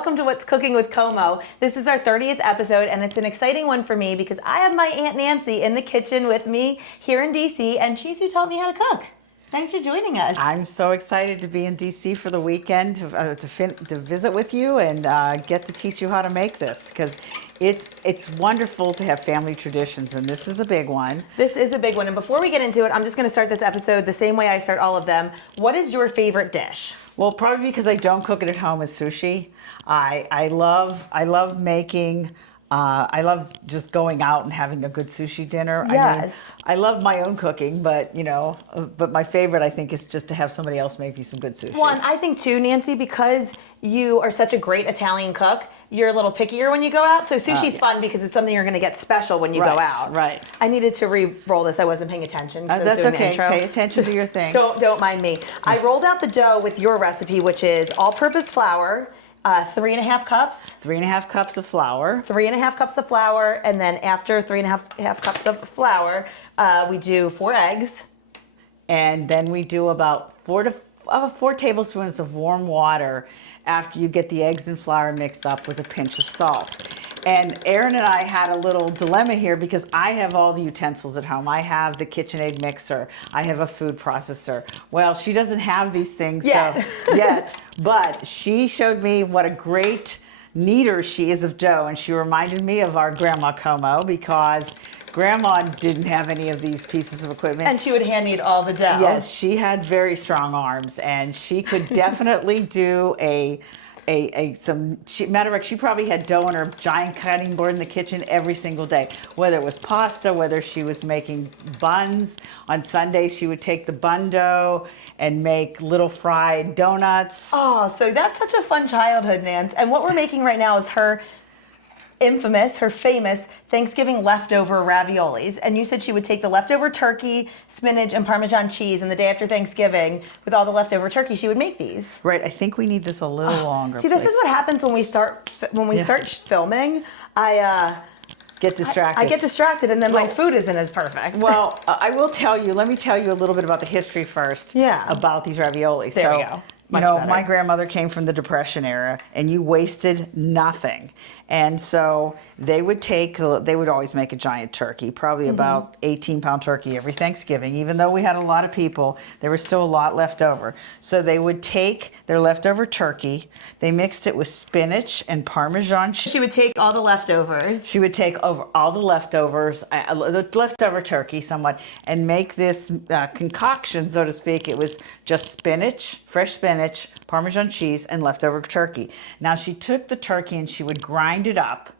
welcome to What's Cooking with Como. This is our 30th episode, and it's an exciting one for me because I have my Aunt Nancy in the kitchen with me here in DC, and she's who taught me how to cook. Thanks for joining us. I'm so excited to be in DC for the weekend to visit with you and get to teach you how to make this, because it's wonderful to have family traditions, and this is a big one. This is a big one, and before we get into it, I'm just going to start this episode the same way I start all of them. What is your favorite dish? Well, probably because I don't cook it at home, is sushi. I love making. I love just going out and having a good sushi dinner. Yes. I love my own cooking, but but my favorite, I think, is just to have somebody else make me some good sushi. Well, and I think too, Nancy, because you are such a great Italian cook, you're a little pickier when you go out. So sushi's fun because it's something you're going to get special when you go out. Right. I needed to re-roll this. I wasn't paying attention. That's okay. Pay attention to your thing. Don't mind me. I rolled out the dough with your recipe, which is all-purpose flour, 3.5 cups. 3.5 cups of flour. 3.5 cups of flour, and then after 3.5 cups of flour, we do 4 eggs. And then we do about 4 tablespoons of warm water after you get the eggs and flour mixed up with a pinch of salt. And Erin and I had a little dilemma here because I have all the utensils at home. I have the KitchenAid mixer. I have a food processor. Well, she doesn't have these things yet, but she showed me what a great kneader she is of dough, and she reminded me of our Grandma Como, because Grandma didn't have any of these pieces of equipment. And she would hand knead all the dough. Yes, she had very strong arms, and she could definitely do matter of fact, she probably had dough on her giant cutting board in the kitchen every single day. Whether it was pasta, whether she was making buns. On Sundays, she would take the bun dough and make little fried donuts. Oh, so that's such a fun childhood, Nance. And what we're making right now is her famous Thanksgiving leftover raviolis. And you said she would take the leftover turkey, spinach, and Parmesan cheese, and the day after Thanksgiving, with all the leftover turkey, she would make these. Right. I think we need this a little longer. See, this is what happens when we start filming. I get distracted. I get distracted, and then my food isn't as perfect. Well, I will tell you. Let me tell you a little bit about the history first. Yeah. About these raviolis. There we go. My grandmother came from the Depression era, and you wasted nothing. And so they would always make a giant turkey, probably about 18-pound turkey every Thanksgiving. Even though we had a lot of people, there was still a lot left over. So they would take their leftover turkey, they mixed it with spinach and Parmesan cheese. She would take all the leftovers. She would take over all the leftovers, the leftover turkey somewhat, and make this concoction, so to speak. It was just spinach, fresh spinach, Parmesan cheese, and leftover turkey. Now she took the turkey and she would grind it up.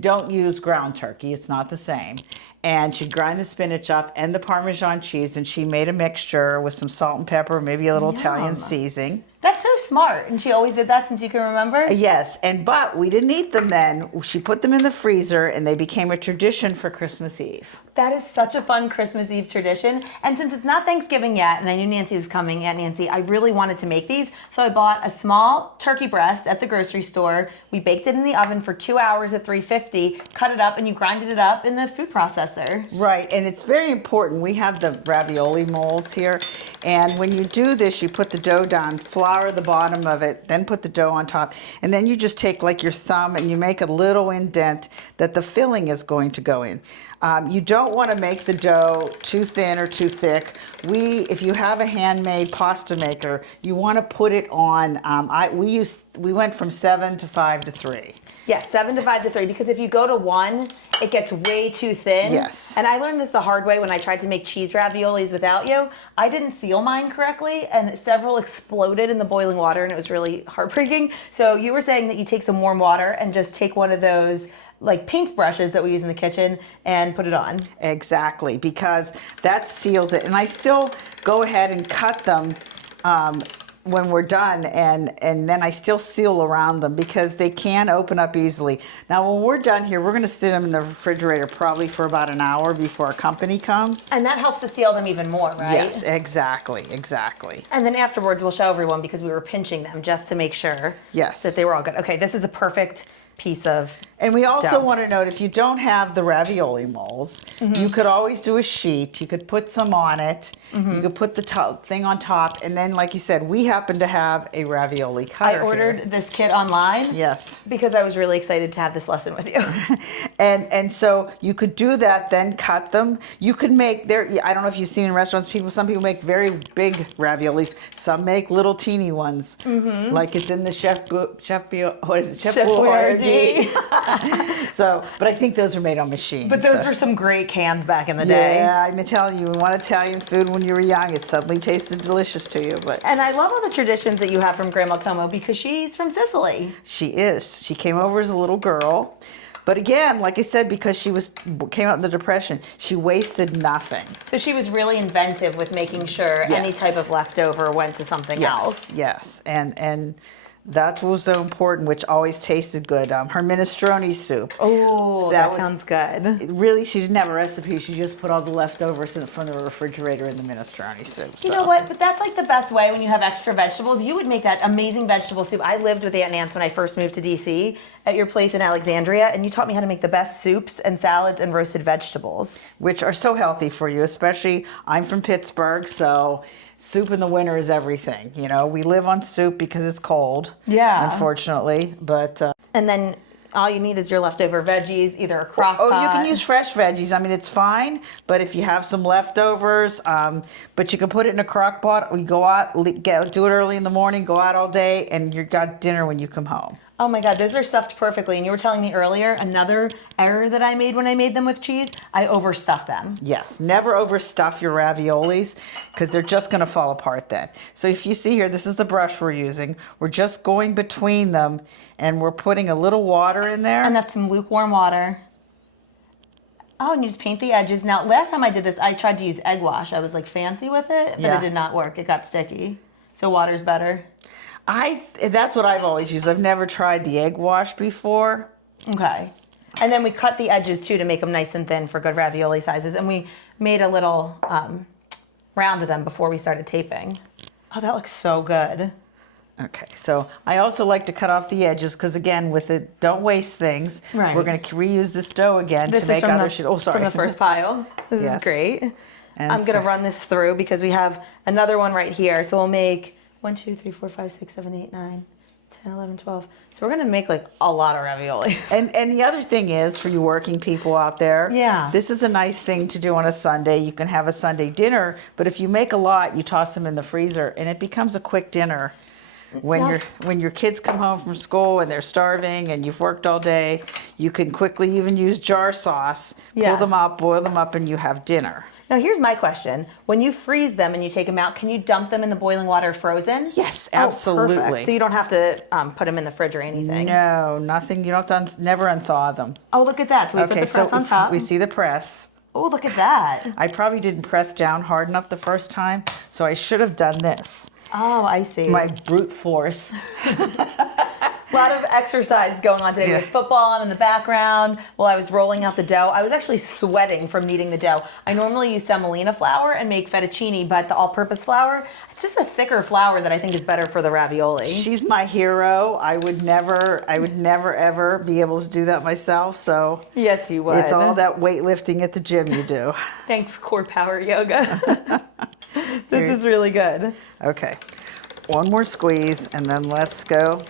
Don't use ground turkey, it's not the same. And she'd grind the spinach up and the Parmesan cheese, and she made a mixture with some salt and pepper, maybe a little Italian seasoning. That's so smart, and she always did that since you can remember? Yes, but we didn't eat them then. She put them in the freezer, and they became a tradition for Christmas Eve. That is such a fun Christmas Eve tradition. And since it's not Thanksgiving yet, and I knew Nancy was coming, Aunt Nancy, I really wanted to make these. So I bought a small turkey breast at the grocery store. We baked it in the oven for 2 hours at 350, cut it up, and you grinded it up in the food processor. Right, and it's very important. We have the ravioli molds here, and when you do this, you put the dough down, flour the bottom of it, then put the dough on top, and then you just take like your thumb and you make a little indent that the filling is going to go in. You don't want to make the dough too thin or too thick. If you have a handmade pasta maker, you want to put it on. We went from 7 to 5 to 3. Yes, 7 to 5 to 3, because if you go to 1, it gets way too thin. Yes. And I learned this the hard way when I tried to make cheese raviolis without you. I didn't seal mine correctly, and several exploded in the boiling water, and it was really heartbreaking. So you were saying that you take some warm water and just take one of those like paint brushes that we use in the kitchen and put it on. Exactly, because that seals it. And I still go ahead and cut them when we're done, and then I still seal around them because they can open up easily. Now when we're done here, we're going to sit them in the refrigerator probably for about an hour before our company comes. And that helps to seal them even more, right? Yes, exactly. And then afterwards we'll show everyone, because we were pinching them just to make sure yes, that they were all good. Okay, this is a perfect piece of And we also dough. want to note, if you don't have the ravioli molds, you could always do a sheet. You could put some on it. You could put the thing on top. And then, like you said, we happen to have a ravioli cutter I ordered here. this kit online. Yes. Because I was really excited to have this lesson with you. And so you could do that, then cut them. You could make I don't know if you've seen in restaurants, some people make very big raviolis. Some make little teeny ones, like it's in the Chef Boyardee. So, but I think those are made on machines. But those were some great cans back in the day. Yeah, I'm telling you, you want Italian food when you were young, it suddenly tasted delicious to you. But And I love all the traditions that you have from Grandma Como because she's from Sicily. she is. She came over as a little girl. But again, like I said, because she came out in the Depression, she wasted nothing. So she was really inventive with making sure any type of leftover went to something else. Yes, and that was so important, which always tasted good. Her minestrone soup. Oh, that sounds good. Really, she didn't have a recipe. She just put all the leftovers in front of the refrigerator in the minestrone soup. You know what? But that's like the best way when you have extra vegetables. You would make that amazing vegetable soup. I lived with Aunt Nance when I first moved to DC at your place in Alexandria, and you taught me how to make the best soups and salads and roasted vegetables. Which are so healthy for you, especially I'm from Pittsburgh, so soup in the winter is everything. You know, we live on soup because it's cold. Yeah. Unfortunately, but And then all you need is your leftover veggies, either a crock pot. oh, you can use fresh veggies. I mean, it's fine, but if you have some leftovers, but you can put it in a crock pot. We go out, do it early in the morning, go out all day, and you got dinner when you come home. Oh my God, those are stuffed perfectly. And you were telling me earlier, another error that I made when I made them with cheese, I overstuffed them. Yes, never overstuff your raviolis because they're just going to fall apart then. So if you see here, this is the brush we're using. We're just going between them and we're putting a little water in there. And that's some lukewarm water. Oh, and you just paint the edges. Now, last time I did this, I tried to use egg wash. I was like fancy with it, but it did not work. It got sticky. So water's better. That's what I've always used. I've never tried the egg wash before. Okay. And then we cut the edges too to make them nice and thin for good ravioli sizes. And we made a little round of them before we started taping. Oh, that looks so good. Okay, so I also like to cut off the edges because again, with it, don't waste things. Right. We're going to reuse this dough again This to is make from other the, shit. Oh, sorry. from the first pile. This is Yes. great. And I'm going to run this through because we have another one right here. So we'll make 1, 2, 3, 4, 5, 6, 7, 8, 9, 10, 11, 12. So we're going to make like a lot of raviolis. And the other thing is, for you working people out there, this is a nice thing to do on a Sunday. You can have a Sunday dinner, but if you make a lot, you toss them in the freezer, and it becomes a quick dinner. When your kids come home from school and they're starving and you've worked all day, you can quickly even use jar sauce, pull them up, boil them up, and you have dinner. Now here's my question. When you freeze them and you take them out, can you dump them in the boiling water frozen? Yes, Oh, absolutely. perfect. So you don't have to put them in the fridge or anything? No, nothing. You don't never unthaw them. Oh, look at that. So we put the press on top. We see the press. Oh, look at that. I probably didn't press down hard enough the first time, so I should have done this. Oh, I see. My brute force. A lot of exercise going on today. We have football on in the background. While I was rolling out the dough, I was actually sweating from kneading the dough. I normally use semolina flour and make fettuccine, but the all-purpose flour, it's just a thicker flour that I think is better for the ravioli. She's my hero. I would never ever be able to do that myself. So yes, you would. It's all that weightlifting at the gym you do. Thanks, Core Power Yoga. This is really good. Okay, one more squeeze, and then let's go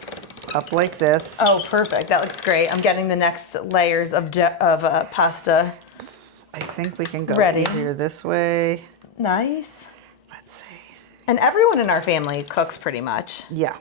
up like this. Oh, perfect. That looks great. I'm getting the next layers of pasta. I think we can go ready. easier this way. Nice. Let's see. And everyone in our family cooks pretty much. Yeah.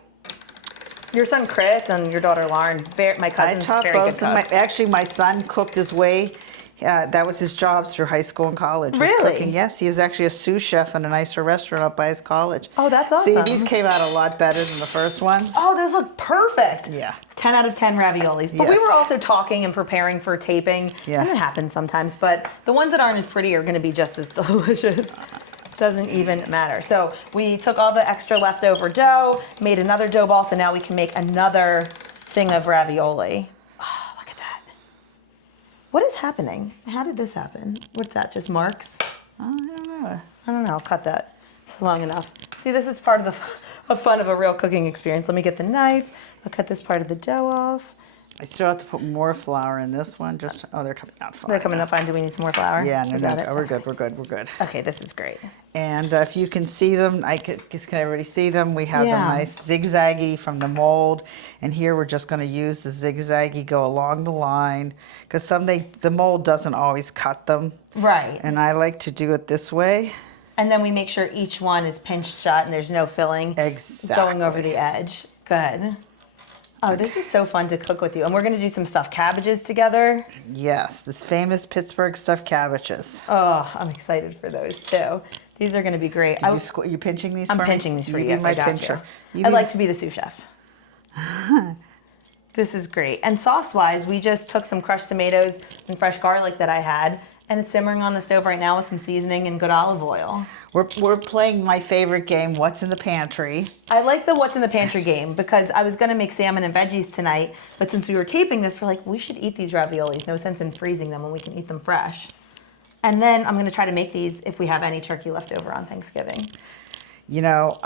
Your son Chris and your daughter Lauren, my cousin's I taught very good both of cooks. actually, my son cooked his way. That was his job through high school and college. was Really? Cooking. Yes, he was actually a sous chef in a nicer restaurant up by his college. Oh, that's awesome. See, these came out a lot better than the first ones. Oh, those look perfect. Yeah. 10 out of 10 raviolis. But we Yes. were also talking and preparing for taping. Yeah. And it happens sometimes, but the ones that aren't as pretty are going to be just as delicious. Doesn't even matter. So we took all the extra leftover dough, made another dough ball, so now we can make another thing of ravioli. Oh, look at that. What is happening? How did this happen? What's that, just marks? I don't know. I don't know, I'll cut that. It's long enough. See, this is part of the fun of a real cooking experience. Let me get the knife. I'll cut this part of the dough off. I still have to put more flour in this one. Just they're coming out fine. They're coming up fine. Do we need some more flour? Yeah, no, We no, got it? we're good. We're good. We're good. Okay, this is great. And if you can see them, can everybody see them? We have them Yeah. nice zigzaggy from the mold. And here we're just going to use the zigzaggy, go along the line, because the mold doesn't always cut them. Right. And I like to do it this way. And then we make sure each one is pinched shut and there's no filling going over the edge. Good. Oh, this is so fun to cook with you. And we're going to do some stuffed cabbages together. Yes, this famous Pittsburgh stuffed cabbages. Oh, I'm excited for those too. These are going to be great. You pinching these for me? I'm pinching these for you. be Yes, my I got pincher. you. I'd like to be the sous chef. This is great. And sauce-wise, we just took some crushed tomatoes and fresh garlic that I had, and it's simmering on the stove right now with some seasoning and good olive oil. We're playing my favorite game, What's in the Pantry. I like the what's in the pantry game because I was going to make salmon and veggies tonight, but since we were taping this, we're like, we should eat these raviolis. No sense in freezing them when we can eat them fresh. And then I'm going to try to make these if we have any turkey left over on Thanksgiving. You know,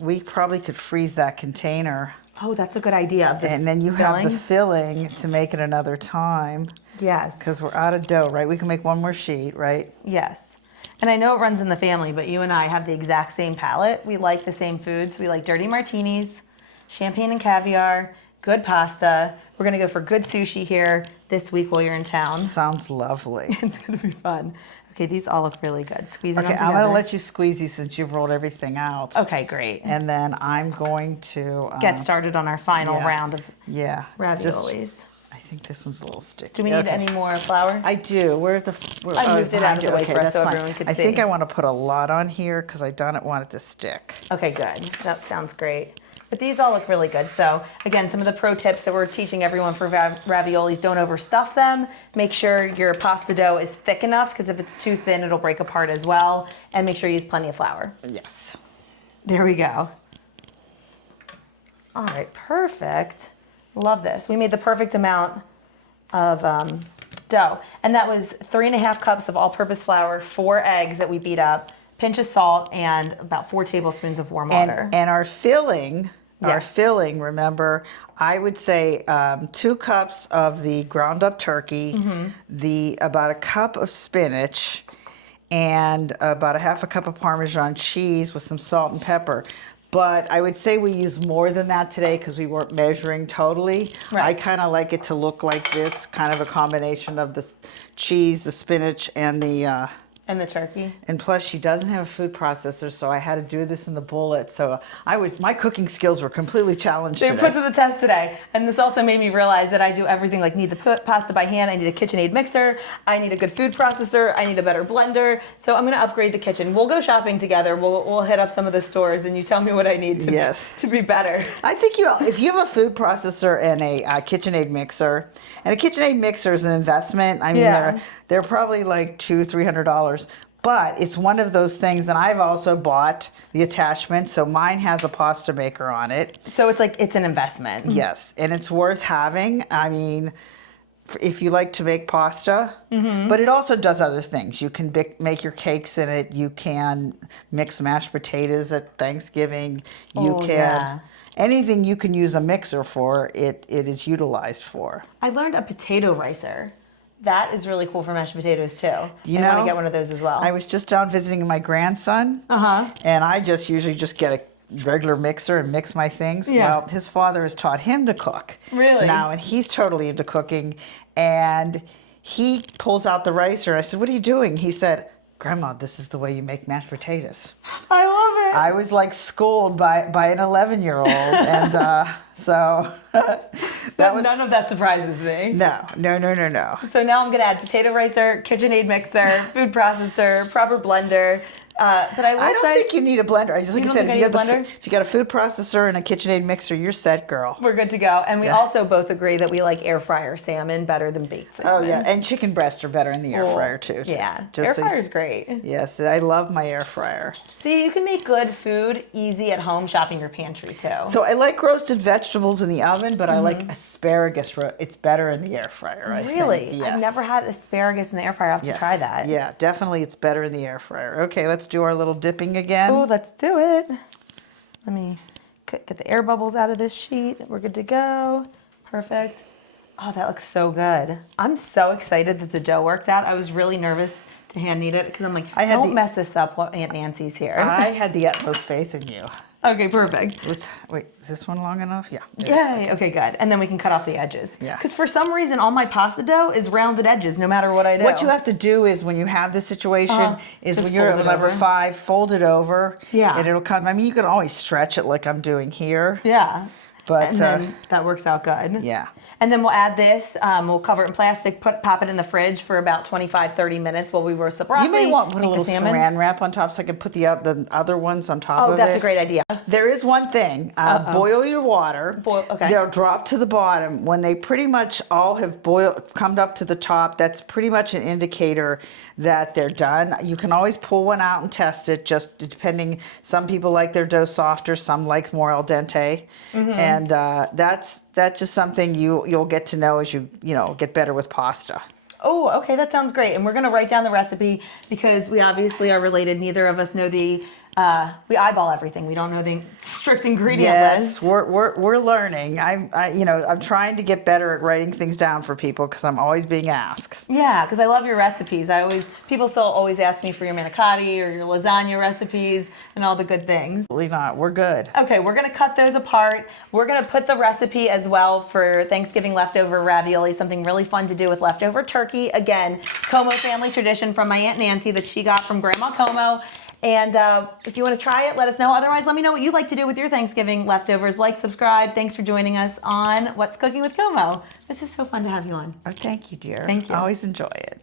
we probably could freeze that container. Oh, that's a good idea. And then you have the filling to make it another time. Yes. Because we're out of dough, right? We can make one more sheet, right? Yes. And I know it runs in the family, but you and I have the exact same palate. We like the same foods. We like dirty martinis, champagne and caviar, good pasta. We're going to go for good sushi here this week while you're in town. Sounds lovely. It's going to be fun. Okay, these all look really good. Squeezing them Okay, together. I'm going to let you squeeze these since you've rolled everything out. Okay, great. And then I'm going to... Get started on our final round of raviolis. I think this one's a little sticky. Do we need any more flour? I do. I moved it out of the way for us so everyone could see. I think I want to put a lot on here because I don't want it to stick. Okay, good. That sounds great. But these all look really good. So again, some of the pro tips that we're teaching everyone for raviolis: don't overstuff them. Make sure your pasta dough is thick enough because if it's too thin, it'll break apart as well. And make sure you use plenty of flour. Yes. There we go. All right, perfect. Love this. We made the perfect amount of dough. And that was 3.5 cups of all-purpose flour, 4 eggs that we beat up, pinch of salt, and about 4 tablespoons of warm water. And our filling, remember, I would say 2 cups of the ground up turkey, about a cup of spinach, and about a half a cup of Parmesan cheese with some salt and pepper. But I would say we use more than that today because we weren't measuring totally. Right. I kind of like it to look like this, kind of a combination of the cheese, the spinach, and the... And the turkey. And plus, she doesn't have a food processor, so I had to do this in the bullet. So my cooking skills were completely challenged They were today. put to the test today. And this also made me realize that I do everything, like need the pasta by hand, I need a KitchenAid mixer, I need a good food processor, I need a better blender. So I'm gonna upgrade the kitchen. We'll go shopping together. We'll hit up some of the stores and you tell me what I need to be better. I think if you have a food processor and a KitchenAid mixer, and a KitchenAid mixer is an investment. I mean, they're probably like $200-300. But it's one of those things, and I've also bought the attachment, so mine has a pasta maker on it. So it's an investment. Yes, and it's worth having. I mean, if you like to make pasta, but it also does other things. You can make your cakes in it. You can mix mashed potatoes at Thanksgiving. You can anything you can use a mixer for. It is utilized for. I learned a potato ricer. That is really cool for mashed potatoes too. I want to get one of those as well. I was just down visiting my grandson, and I usually just get a regular mixer and mix my things. Yeah. Well, his father has taught him to cook. Really? Now, and he's totally into cooking, and he pulls out the ricer. I said, "What are you doing?" He said, "Grandma, this is the way you make mashed potatoes." I love it. I was like schooled by an 11-year-old, and so none of that surprises me. No. So now I'm gonna add potato ricer, KitchenAid mixer, food processor, proper blender. But I don't think you need a blender. I just like I said, if you got a food processor and a KitchenAid mixer, you're set, girl. We're good to go. And we also both agree that we like air fryer salmon better than baked salmon. Oh yeah, and chicken breasts are better in the air fryer too. Yeah, air fryer is great. Yes, I love my air fryer. See, you can make good food easy at home shopping your pantry too. So I like roasted vegetables in the oven, but I like asparagus. It's better in the air fryer. I Really? think. Yes. I've never had asparagus in the air fryer. I have to try that. Yeah, definitely, it's better in the air fryer. Okay, let's do our little dipping again. Oh, let's do it. Let me get the air bubbles out of this sheet. We're good to go. Perfect. Oh, that looks so good. I'm so excited that the dough worked out. I was really nervous to hand knead it because I'm like, don't mess this up while Aunt Nancy's here. I had the utmost faith in you. Okay, perfect. Wait, is this one long enough? Yeah. Yay, okay, good. And then we can cut off the edges. Yeah. Because for some reason, all my pasta dough is rounded edges, no matter what I do. What you have to do is when you have this situation, is just when you're fold at it number over. 5, fold it over. Yeah. And it'll come. I mean, you can always stretch it like I'm doing here. Yeah. But And then that works out good. yeah. And then we'll add this, we'll cover it in plastic, pop it in the fridge for about 25, 30 minutes while we roast the broccoli. You may want to put a make the little salmon. saran wrap on top so I can put the other ones on top of it. Oh, that's a great idea. There is one thing. Boil your water. Okay. They'll drop to the bottom. When they pretty much all have come up to the top, that's pretty much an indicator that they're done. You can always pull one out and test it, just depending. Some people like their dough softer, some likes more al dente. And that's just something you'll get to know as you get better with pasta. Oh, okay, that sounds great. And we're going to write down the recipe because we obviously are related. Neither of us know we eyeball everything. We don't know the strict ingredient list. Yes, we're learning. I'm trying to get better at writing things down for people because I'm always being asked. Yeah, because I love your recipes. People still always ask me for your manicotti or your lasagna recipes and all the good things. Absolutely not. We're good. Okay, we're gonna cut those apart. We're gonna put the recipe as well for Thanksgiving leftover ravioli, something really fun to do with leftover turkey. Again, Como family tradition from my Aunt Nancy that she got from Grandma Como. And if you want to try it, let us know. Otherwise, let me know what you'd like to do with your Thanksgiving leftovers. Like, subscribe. Thanks for joining us on What's Cooking with Como. This is so fun to have you on. Oh, thank you, dear. Thank you. I always enjoy it.